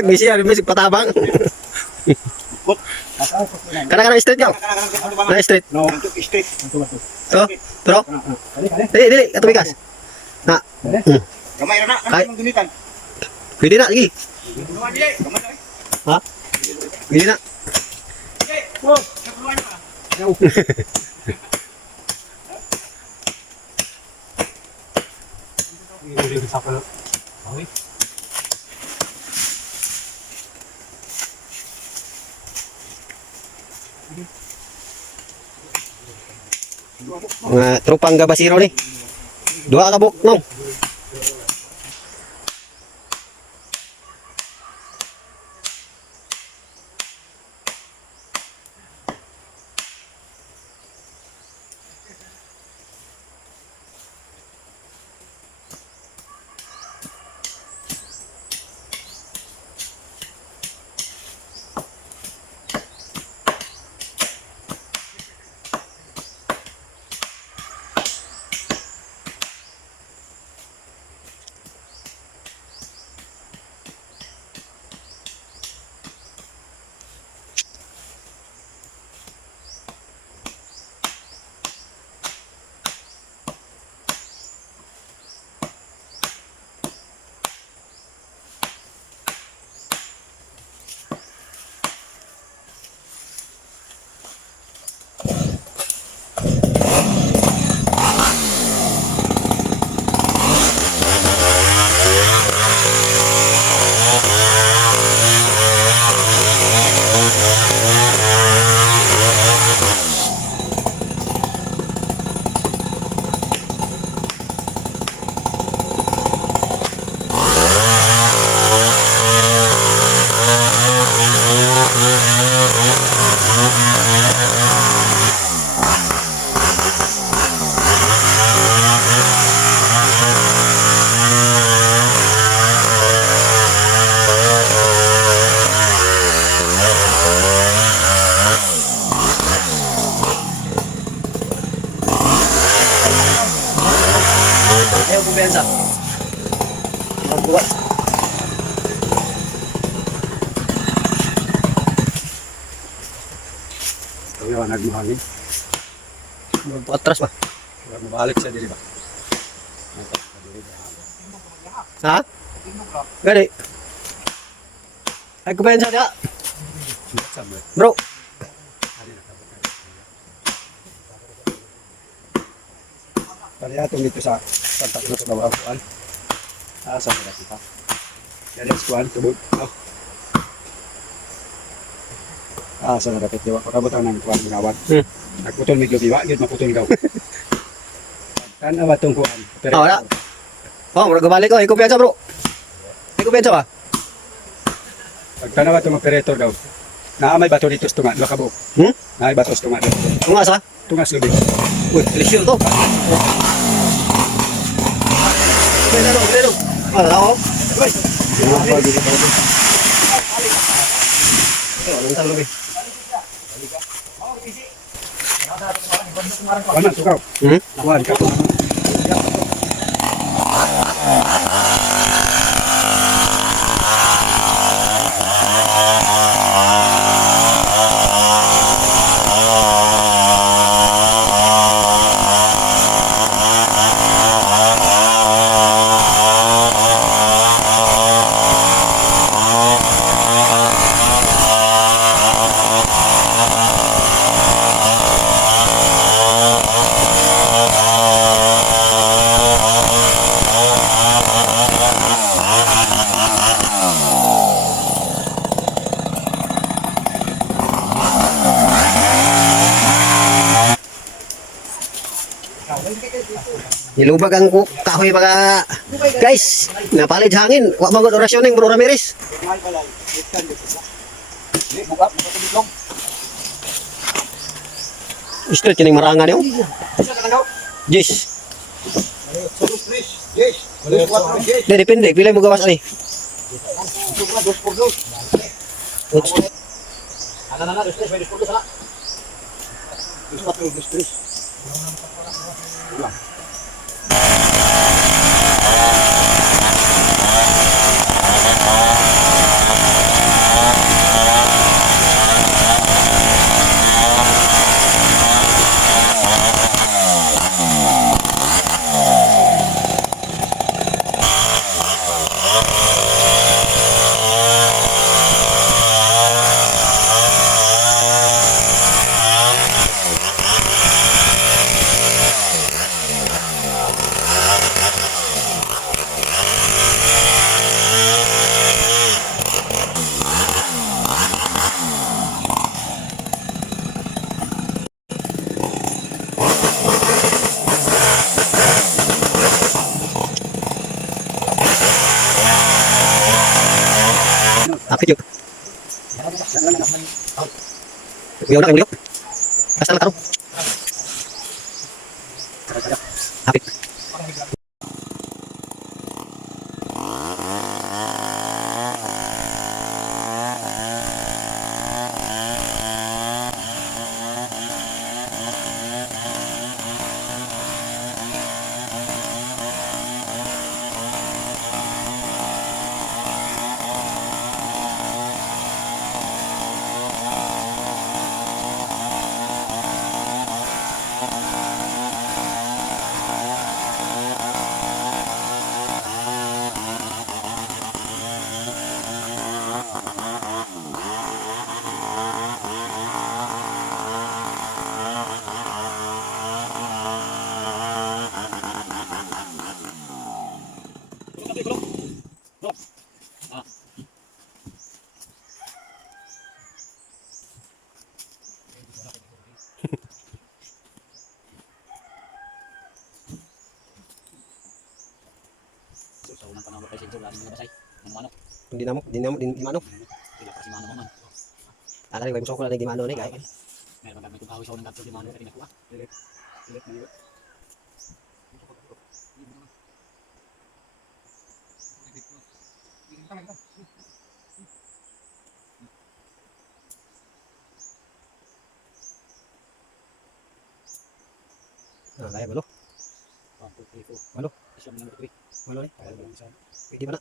Bisi yan, bisi patabang. Kana straight ka. Na straight. No, straight. To, pero. Dili, ato bigas. Na. Gamay ra na, Ay. kanang gunitan. Pwede na lagi. Ha? Pwede na. Mga tropang gabasiro ni. Dua ka buk, no? Ayaw kumpensa. Pagbuhat. Ayaw nagmahangin. Atras ba? Mabalik siya diri ba? Ha? Gani. Ay kumpensa dia. Bro. Parihatong dito sa tatlo sa bawang kuan. Asa na kita. Yan is kuan tubod. Asa na dapat diwa pakabutang nang kuan ginawan. Nagputol medyo biwa, gid maputol daw. Tan ba tong kuan? Ah, wala. Oh, mura gabalik ko. Ay kumpensa bro. Ay kumpensa ba? Pagtanaw itong operator daw. Naamay bato dito sa tunga, dua ka buok. Naamay bato sa tunga. Tungas ha? Tunga sa lubid. Uy, presyo to. Pero. Ah, ako. Anong talo ba? Ano, sukaw? Kuan ka. Nilubag ang kahoy mga guys. Napalit sa hangin. Wa magod orasyon ng Bro Ramirez. Straight kining marangan yo. Yes. Depende pila mo gawas ani. Uyaw na kayo mulyo. Basta lang taro. Hapit. Hindi na mo, di mano. Ala ni muso ko na di mano ni kay. Ah, kaya balo. Malo. Malo ni. Pwede ba na?